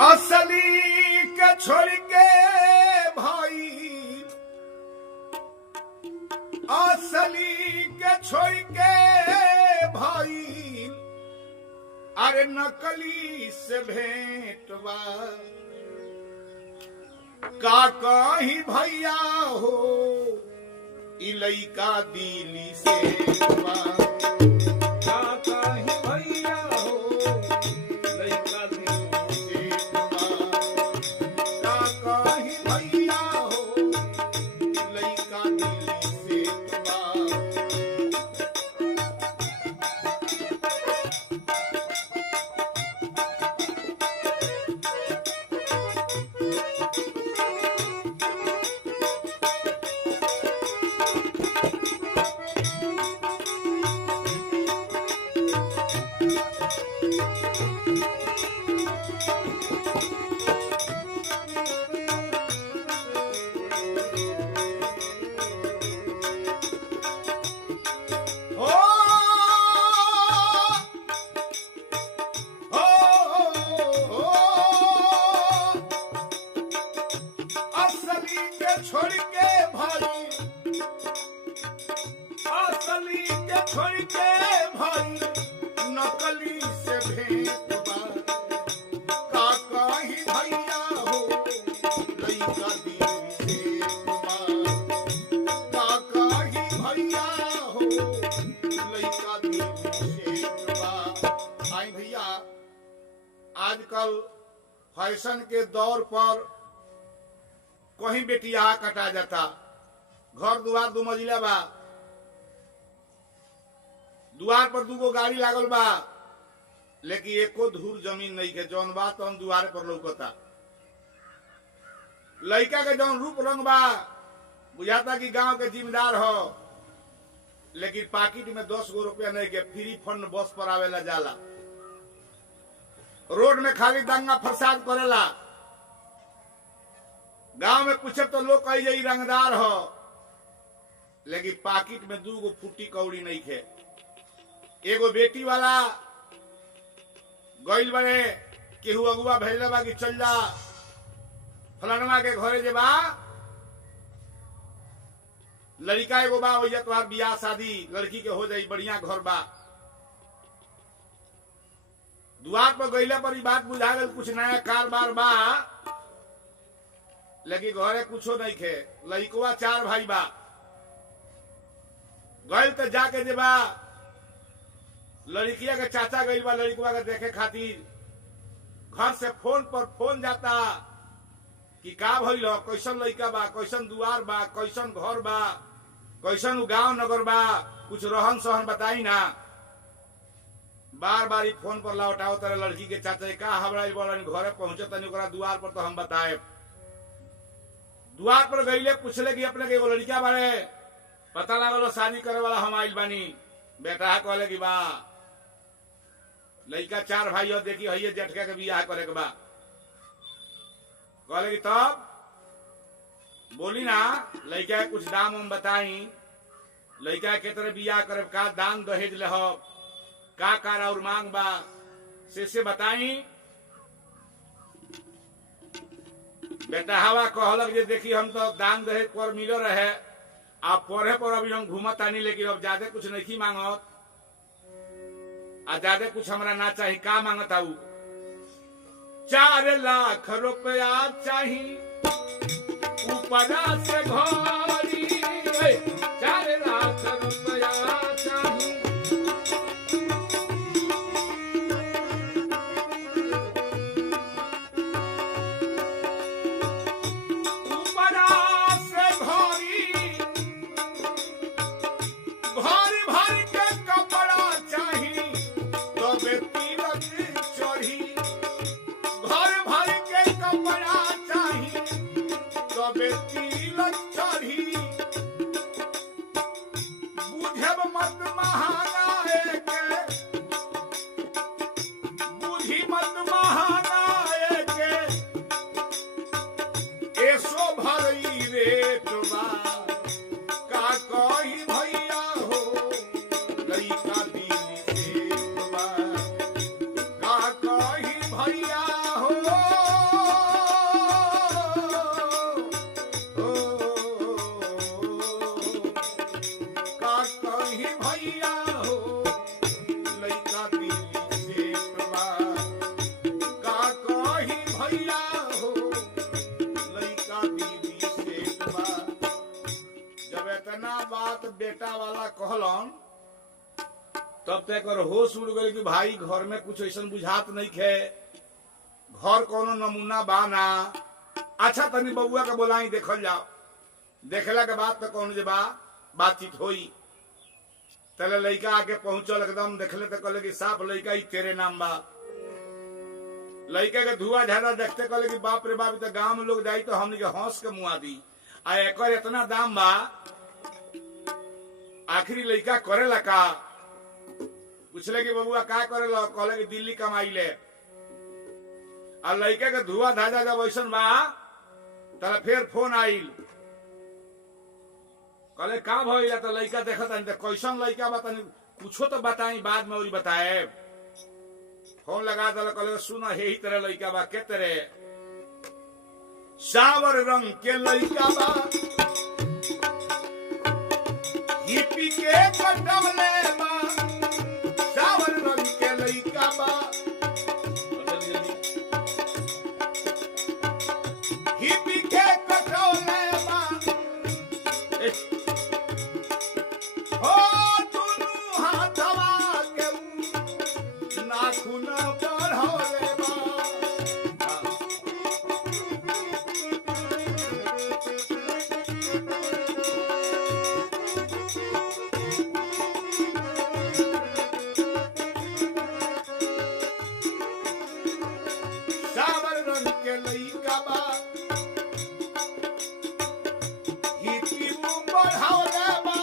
असली के छोड़ के भाई, असली के छोड़ के भाई, अरे नकली से भेंटवा का कहीं भैया हो ई लइका दिली से बा। का कहीं भैया हो लइका दिली से बा। का कहीं भैया हो लइका दिली से बा। छोड़ के भाई, असली के छोड़ के भाई, नकली से भेंट बा। का कहीं भैया हो लइका दिली से बा। का कहीं भैया हो लइका दिली से बा। आई भैया, आजकल फैशन के दौर पर कहीं बेटिया कटा जाता। घर दुआर दू मंजिला बा, दुआर पर दूगो गाड़ी लागल बा, लेकिन एको धूर जमीन नहीं के जौन बा तौन दुआर पर लौकता। लड़का के जौन रूप रंग बा बुझाता कि गांव के जिम्मेदार हो, लेकिन पाकिट में 10 गो रुपया नहीं के फ्री फंड बस पर आवेला जाला। रोड में खाली दंगा फसाद करेला। गांव में पूछे तो लोग कही जाई रंगदार हो, लेकिन पाकिट में 2 गो फुटी कौड़ी नहीं खे। एगो बेटी वाला गइल बड़े, केहू अगुआ भेजले बा कि चल जा फलानवा के घरे जे बा, लड़का एगो बा हो तुम्हार बियाह शादी लड़की के हो जाई, बढ़िया घर बा। दुआर पर गइला पर ई बात बुझा गल कुछ नया कारोबार बा, लेकिन घरे कुछो नहीं खे। लड़कवा 4 भाई बा। गइल तो जाके देबा, लड़किया के चाचा गइल बा लड़कवा के देखे खातिर। घर से फोन पर फोन जाता कि का भइल हो, कैसन लड़का बा, कैसन दुआर बा, कैसन घर बा, कैसन गांव नगर बा, कुछ रहन सहन बताई ना। बार बार फोन पर लौटाओ तेरे लड़की के चाचा का हबड़ाई बोलन घरे पहुंचे तनी ओकरा दुआर पर तो हम बताए। दुआर पर गईले पूछले कि अपने के एगो लड़का बारे, पता लागल शादी करे वाला हम आइल बानी। बेटा कहले कि बा लड़का 4 भाई हो, देखी हइये जेठका के बियाह करे के बा। कहले कि तब बोली ना लड़का के कुछ दाम हम बताई, लड़का के तरह बियाह करे का दान दहेज ले हो, का और मांग बा से बताई। बेटा हवा कहलक जे देखी हम तो दान दहेज पर मिलो रहे, आप पढ़े पर अभी हम घूमत आनी, लेकिन अब ज्यादा कुछ नहीं मांगत, आ ज्यादा कुछ हमरा ना चाहिए। का मांगत आऊ 4 लाख रुपया चाहिए ऊपरा से घरी, 4 लाख रुपया चाहिए। भैया हो कहलन तब तक कर होश उड़ गई कि भाई घर में कुछ ऐसा बुझात नहीं खे, घर कोनो नमूना बाना। अच्छा तनी बबुआ के बोलाई देखल जाओ। देखला के बाद तो कौन जे बातचीत होई। तले लड़का आके पहुंचल एकदम देखले तो कहले कि साफ लड़का ही तेरे नाम बा। लड़का के धुआं झाड़ा देखते कहले कि बाप रे बाप, तो गांव में लोग जाई तो हमने के हंस के मुआ दी। आ एकर इतना दाम बा। आखिरी लड़का करेला का? पूछले कि बबुआ का करेला? कहले कि दिल्ली कमाई ले। आ लड़का के धुआं धाजा जब वैसन बा तले फिर फोन आइल। कहले का भइला? तो लड़का देखत कैसन लड़का बा, तनी कुछो तो बताई, बाद में और बताए। फोन लगा दल। कहले सुन हे ही तेरे लड़का बा। के तेरे? सावर रंग के लड़का बा, हिपी के कटवले बा। सावर रंग के लड़का बा, हिपी के कटवले बा। हो दुनू हाथवा के नाखून बढ़ौले बा। सावर रंग के लड़का बा, हिपी बढ़ौले बा।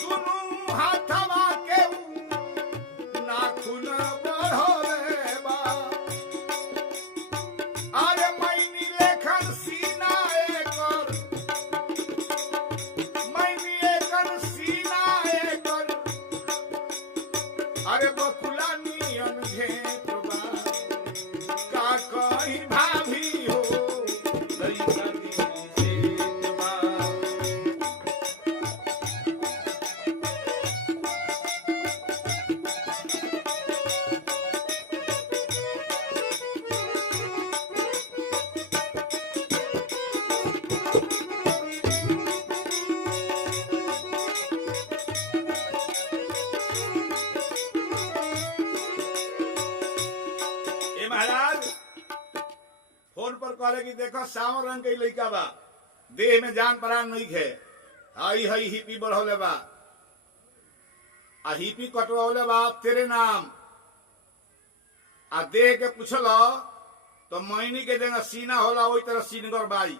दुनू हाथवा के नाखून बढ़ौले बा। अरे मैनी लेखन सीना एकर, मैनी एकर सीना एकर। अरे बकुला नियन घेट बा, का कही भाभी हो लइका दिल से बा। ए महाराज फोन पर कहले कि देखो सावर रंग के लड़का बा, देह में जान प्राण नहीं खे। हई हई हिपी बढ़ौले बा, आ हिपी कटवले बा तेरे नाम। आ देह के पूछल तो मैनी के देंगे सीना होला वही तरह सीनगर बाई।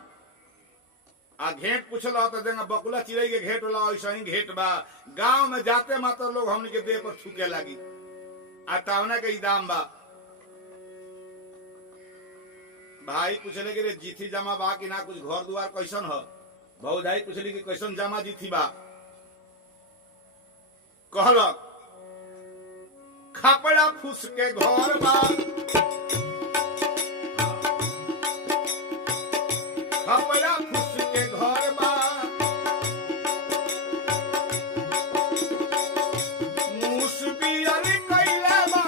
आ घेट पूछल तो देंगे बकुला चिड़ै के घेट होला वैसा ही घेट बा। गांव में जाते मात्र लोग हमने के देह पर थूके लगी। आ तावना के दाम बा। भाई पूछले कि रे जीथी जमा बा कि ना, कुछ घर दुआर कैसन हो? भौजाई पूछली कि कैसन जमा जीथी बा? कहलक खपड़ा फूस के घर बा, खपड़ा फूस के घर बा। मूस बियर कैले बा,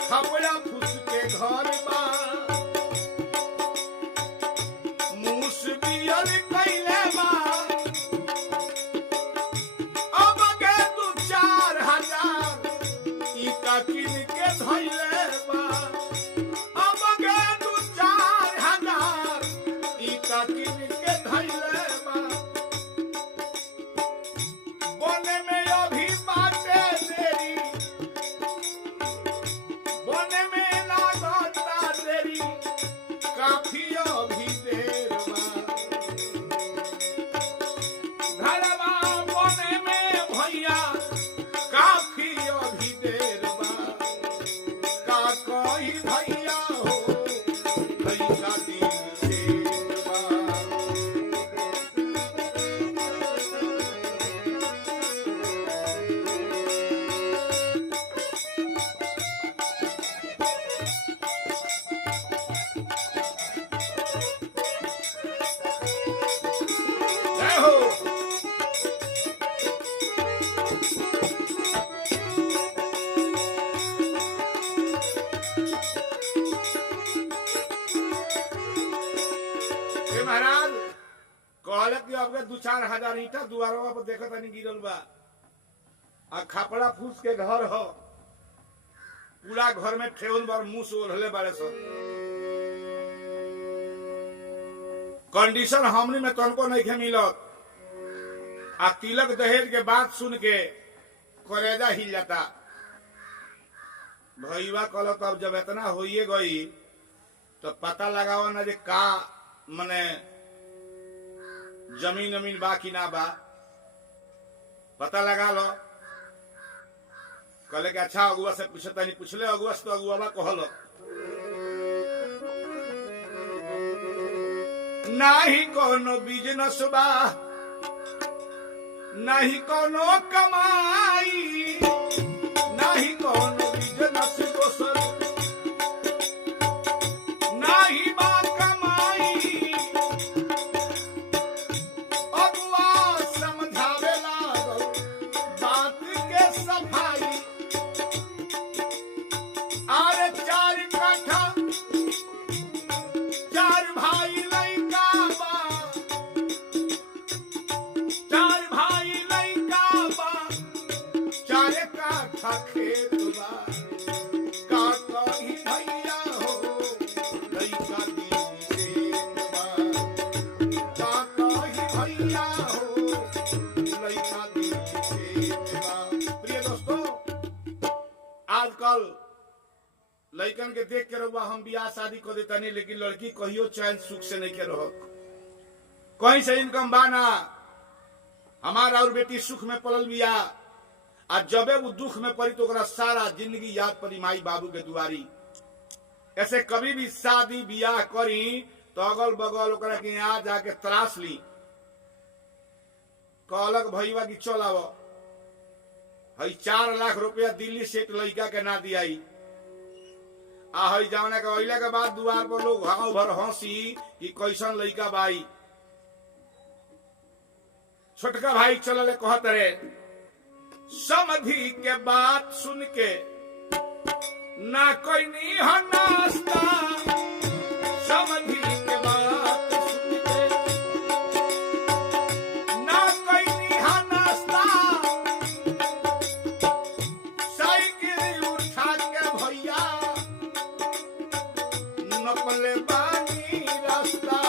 खपड़ा फूस के घर बा। मूस बियर कैले बा। अब के 2-4 हजार ईटा किन के 2-4 हजार ईटा दुआरवा पर देखत नहीं गिरल बा आ खपड़ा फूस के घर हो पूरा घर में ठेवन बार मुंह से ओढ़ले बाड़े सब कंडीशन हमनी में तनको नहीं खे मिलत आ तिलक दहेज के बात सुन के करेजा हिल जाता भईवा कहल तब जब इतना होइए गई तो पता लगाओ ना जे का मने जमीन अमीन बा कि ना बा पता लगा लो कहले कि अच्छा अगुआ से पूछता नहीं पूछले अगुआ से तो अगुआ कहल नाही कोनो बिजनेस बा नाही कोनो कमाई नाही कोनो बिजनेस दोसर नाही बा कमाई अगुआ समझावे लागल बात के सफाई आरे 4 काठा 4 भाई लइका बा 4 भाई लइका बा 4 काठा खेत बा का कही भैया हो लइका दीदी से बा का कही भैया हो लइका दीदी से बा। प्रिय दोस्तों आजकल लड़कन के देख के रहुआ हम बियाह शादी कर देता नहीं लेकिन लड़की कहियो चैन सुख से नहीं के रहो कहीं से इनकम बाना हमारा और बेटी सुख में पलल बिया आ जबे वो दुख में पड़ी तो सारा जिंदगी याद पड़ी माई बाबू के दुआरी ऐसे कभी भी शादी बियाह करी तो अगल बगल ओकरा के यहाँ जाके तलाश ली कहलक भईवा की चल आव 4 लाख रुपया दिल्ली से लड़का के ना दियाई आ हई जाने के अइला के बाद दुआर पर लोग गाँव भर हंसी कि कैसन लड़का बाई छोटका भाई चलले कहत रे समधि के बात सुन के ना कोई नहीं हो नाश्ता समधि के बात सुन के ना कोई नहीं हो नाश्ता साइकिल उठा के भैया नपले बानी रास्ता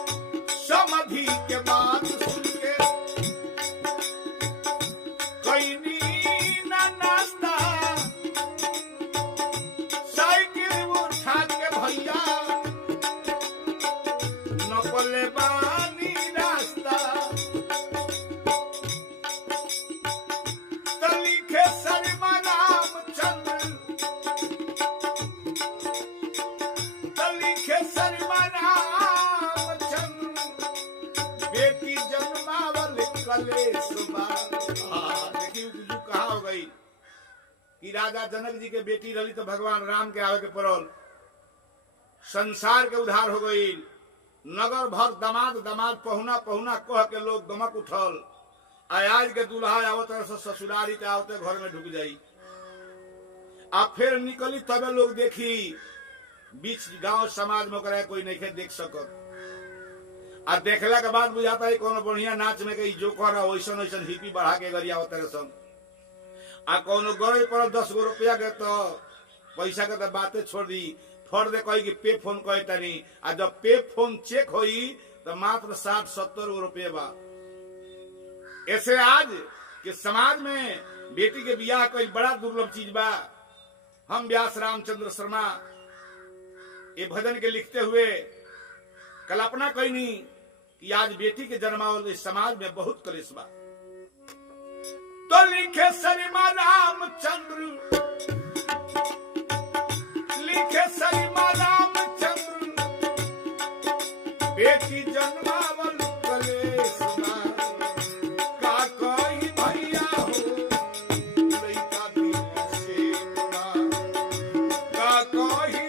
समधि के बात सुन के कोई नहीं ना नाश्ता साइकिल उठा के भैया नपले बानी रास्ता तलिखे शर्मा रामचंद्र तलिखे शर्मा रामचंद्र बेटी जन्मावल कलेश बा देखिए कहा हो गई कि राजा जनक जी के बेटी रही तो भगवान राम के आवे के पड़ल संसार के उद्धार हो गई नगर भर दमाद दमाद पहुना पहुना कह के लोग दमक उठल आज के दूल्हा आवत से ससुरारी के आवते घर में ढुक जाई आ फिर निकली तबे लोग देखी बीच गांव समाज में ओकरा कोई नहीं देख सकत आ देखला के बाद बुझाता है कोनो बढ़िया नाच में कहीं जो कर वैसन वैसन हिपी बढ़ा के गरिया होते सन आ कोनो गरई पर 10 गो रुपया के तो पैसा के तो बातें छोड़ दी फोड़ दे कही कि पे फोन कहे तनी आ जब पे फोन चेक होई तो मात्र 60-70 गो रुपये बा। ऐसे आज के समाज में बेटी के बियाह कोई बड़ा दुर्लभ चीज बा। हम व्यास रामचंद्र शर्मा ये भजन के लिखते हुए कल्पना कैनी कि आज बेटी के जन्मावल इस समाज में बहुत कलेश बा। तो लिखे शर्मा रामचंद्र लिखे शर्मा रामचंद्र बेटी जन्मावल कलेश बा का कोई भैया हो लइका दिल से बा का कोई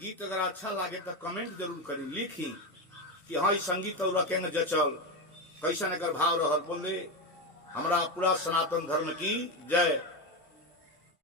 गीत अगर अच्छा लागे तो कमेंट जरूर करी, लिखी कि हाँ संगीत और रखेंगे जचल, कैसन एकर भाव रहल। बोले हमरा पूरा सनातन धर्म की जय।